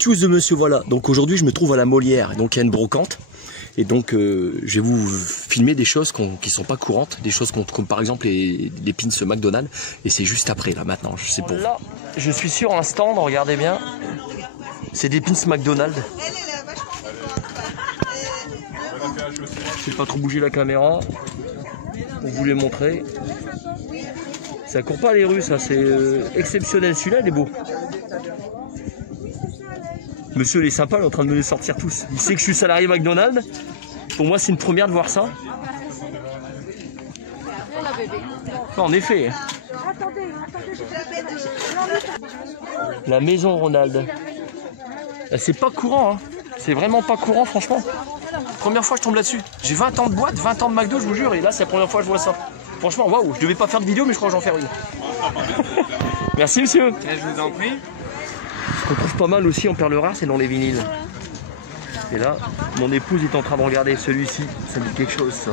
tous de monsieur, voilà. Donc aujourd'hui, je me trouve à la Molière. Donc il y a une brocante. Et donc, je vais vous filmer des choses qui sont pas courantes. Des choses comme par exemple les pins McDonald's. Et c'est juste après, là, maintenant. Je sais pour là, je suis sur un stand, regardez bien. C'est des pins McDonald's. Je vais pas trop bouger la caméra pour vous les montrer. Ça court pas les rues, ça, c'est exceptionnel. Celui-là, il est beau. Monsieur, il est sympa, il est en train de me les sortir tous. Il sait que je suis salarié McDonald's. Pour moi, c'est une première de voir ça. Non, en effet. La maison Ronald. C'est pas courant, hein. C'est vraiment pas courant, franchement. Première fois que je tombe là-dessus. J'ai 20 ans de boîte, 20 ans de McDo, je vous jure, et là, c'est la première fois que je vois ça. Franchement, waouh, je devais pas faire de vidéo, mais je crois que j'en fais une. Merci, monsieur. Je vous en prie. Ce qu'on trouve pas mal aussi en perles rares, c'est dans les vinyles. Et là, mon épouse est en train de regarder celui-ci. Ça me dit quelque chose, ça.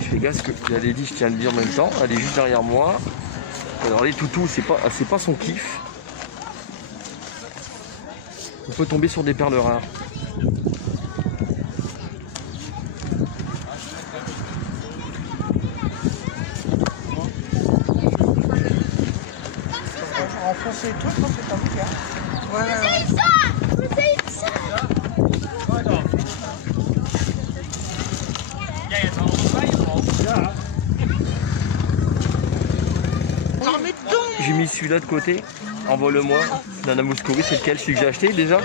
Je fais gaffe que je l'avais dit, je tiens à le dire en même temps. Elle est juste derrière moi. Alors les toutous, c'est pas son kiff. On peut tomber sur des perles rares. Enfoncer tout, non, c'est pas le cas. Voilà. J'ai mis celui-là de côté. Envole-moi. Nana Mouskouri, c'est lequel? Celui que j'ai acheté déjà? Ouais,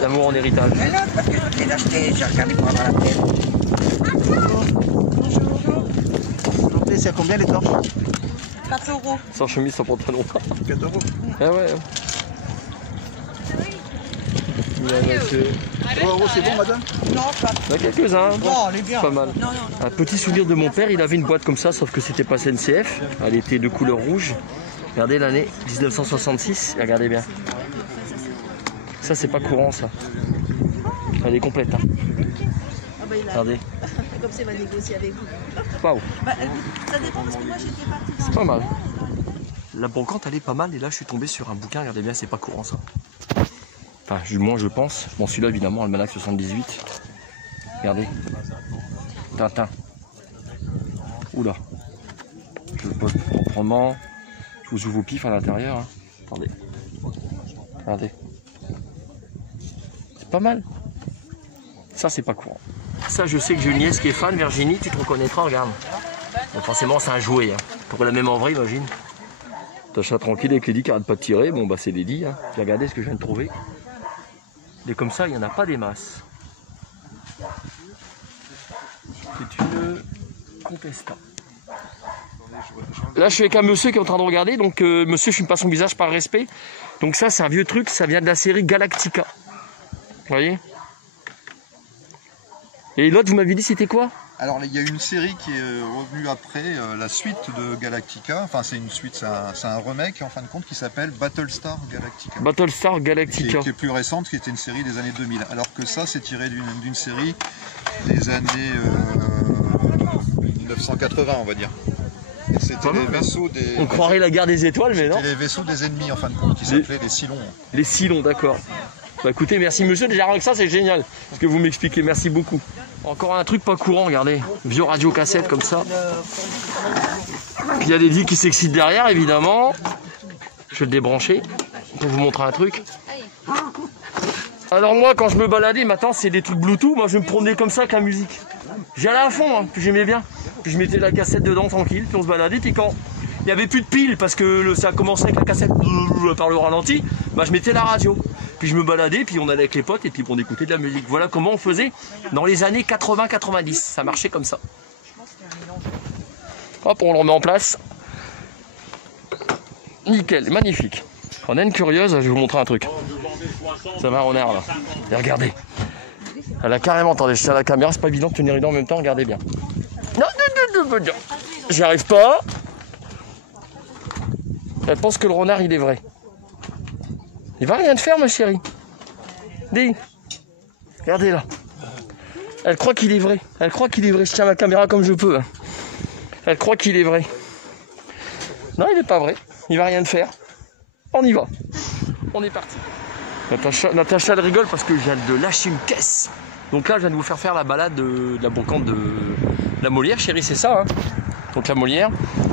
l'amour en héritage. Mais là, parce que je l'ai acheté, j'ai regardé pendant la tête. Bonjour. C'est à combien les torches? 4 €. Sans chemise, sans pantalon. 4 €. Ah ouais. Monsieur. 3 € c'est bon, madame? Non, pas. Il y en a quelques-uns. Non, elle est bien. Pas mal. Non. Un petit souvenir de mon père, il avait une boîte comme ça, sauf que c'était pas SNCF. Elle était de couleur rouge. Regardez l'année 1966, regardez bien. Ça, c'est pas courant, ça. Elle est complète. Hein. Ah bah, il a... Regardez. Comme c'est va négocier avec vous. Waouh. Bah, ça dépend parce que moi j'étais partie. C'est pas mal. La brocante, elle est pas mal. Et là, je suis tombé sur un bouquin. Regardez bien, c'est pas courant, ça. Enfin, du moins, je pense. Bon, celui-là, évidemment, Almanach 78. Regardez. Tintin. Oula. Je le pose proprement. Je vous ouvre au pif à l'intérieur. Hein. Attendez. Regardez. C'est pas mal. Ça, c'est pas courant. Ça, je sais que j'ai une nièce qui est fan. Virginie, tu te reconnaîtras, regarde. Donc forcément, c'est un jouet. Hein. Pour la même en vrai, imagine. T'achètes tranquille avec les dits qui arrêtent pas de tirer. Bon, bah, c'est des dits. Hein. Puis regardez ce que je viens de trouver. Et comme ça, il n'y en a pas des masses. C'est une Contesta. Là, je suis avec un monsieur qui est en train de regarder. Donc, monsieur, je ne filme pas son visage par respect. Donc, ça, c'est un vieux truc. Ça vient de la série Galactica. Vous voyez? Et l'autre, vous m'avez dit, c'était quoi? Alors il y a une série qui est revenue après, la suite de Galactica, enfin c'est une suite, c'est un remake en fin de compte qui s'appelle Battlestar Galactica. Battlestar Galactica. Qui est plus récente, qui était une série des années 2000, alors que ça c'est tiré d'une série des années 1980 on va dire. Et c'était les vaisseaux des... On croirait la guerre des étoiles mais non. C'était les vaisseaux des ennemis en fin de compte, qui s'appelaient les Cylons. Les Cylons, d'accord. Bah écoutez, merci monsieur, déjà rien que ça c'est génial, ce que vous m'expliquez, merci beaucoup. Encore un truc pas courant, regardez, vieux radio cassette comme ça. Puis il y a des vies qui s'excitent derrière évidemment. Je vais le débrancher pour vous montrer un truc. Alors moi quand je me baladais, maintenant c'est des trucs Bluetooth, moi je me promenais comme ça avec la musique. J'allais à fond, hein, puis j'aimais bien. Puis je mettais la cassette dedans tranquille, puis on se baladait, puis quand il n'y avait plus de piles parce que ça a commencé avec la cassette par le ralenti, bah je mettais la radio. Puis je me baladais, puis on allait avec les potes et puis on écoutait de la musique. Voilà comment on faisait dans les années 80-90. Ça marchait comme ça. Hop, on le remet en place. Nickel, magnifique. On a une curieuse, je vais vous montrer un truc. Ça va, renard là. Et regardez. Elle a carrément, attendez, je tiens la caméra, c'est pas évident de tenir une en même temps, regardez bien. Non, j'y arrive pas. Elle pense que le renard il est vrai. Il va rien te faire, ma chérie. Dis. Regardez là. Elle croit qu'il est vrai. Elle croit qu'il est vrai. Je tiens ma caméra comme je peux. Elle croit qu'il est vrai. Non, il n'est pas vrai. Il va rien te faire. On y va. On est parti. Natacha elle rigole parce que je viens de lâcher une caisse. Donc là, je viens de vous faire la balade de la brocante de la Molière, chérie, c'est ça, hein. Donc la Molière.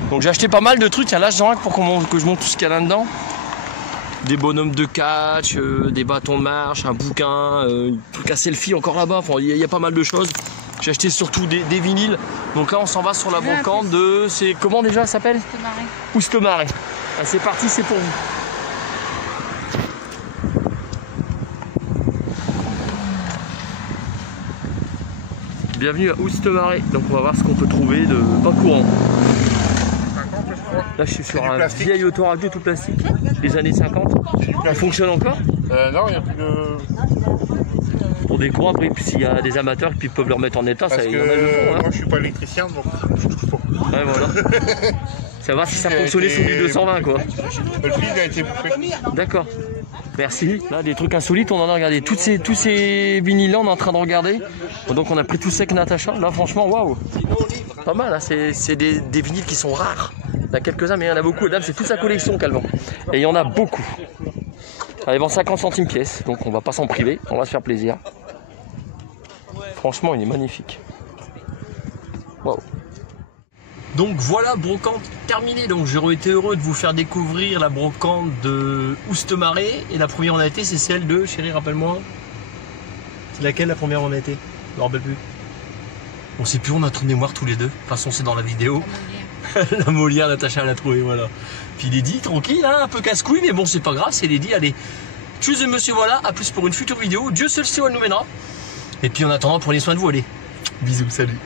Donc j'ai acheté pas mal de trucs. Tiens, là, j'en ai pour que je montre tout ce qu'il y a là-dedans. Des bonhommes de catch, des bâtons de marche, un bouquin, un truc à selfie encore là-bas. Enfin, il y a pas mal de choses. J'ai acheté surtout des vinyles. Donc là, on s'en va sur la brocante de... C'est comment déjà ça s'appelle? Oustemaré. Ah, c'est parti, c'est pour vous. Bienvenue à Oustemaré. Donc on va voir ce qu'on peut trouver de pas courant. Là je suis sur un vieil autoradio tout plastique des années 50. Il fonctionne encore? Non, il n'y a plus de... Pour des courants, après, s'il y a des amateurs qui peuvent le remettre en état, Parce ça y que en a le fond, hein. moi je suis pas électricien, donc je touche pas. Ouais, voilà. Savoir si ça fonctionnait sous du 220 quoi. Le fil a été coupé. D'accord. Merci. Là, des trucs insolites, on en a regardé. Tous ces vinyles-là, on est en train de regarder. Donc, on a pris tout ça avec Natacha. Là, franchement, waouh. Pas mal, hein. C'est des vinyles qui sont rares. Il y en a quelques-uns, mais il y en a beaucoup. Là, c'est toute sa collection, Calvin. Et il y en a beaucoup. Elle vend 50 centimes pièce. Donc, on va pas s'en priver. On va se faire plaisir. Franchement, il est magnifique. Waouh. Donc voilà, brocante terminée. Donc j'aurais été heureux de vous faire découvrir la brocante de Oustemaré. Et la première on a été, c'est celle de, chérie, rappelle-moi. C'est laquelle la première on a été? Je me rappelle plus. On sait plus, on a trou de mémoire tous les deux. De toute façon, c'est dans la vidéo. La Molière, Natacha l'a trouvé, voilà. Puis Lady, tranquille, hein, un peu casse-couille, mais bon, c'est pas grave, c'est Lady. Allez, tchuss et monsieur, voilà, à plus pour une future vidéo. Dieu seul sait où elle nous mènera. Et puis en attendant, prenez soin de vous, allez. Bisous, salut.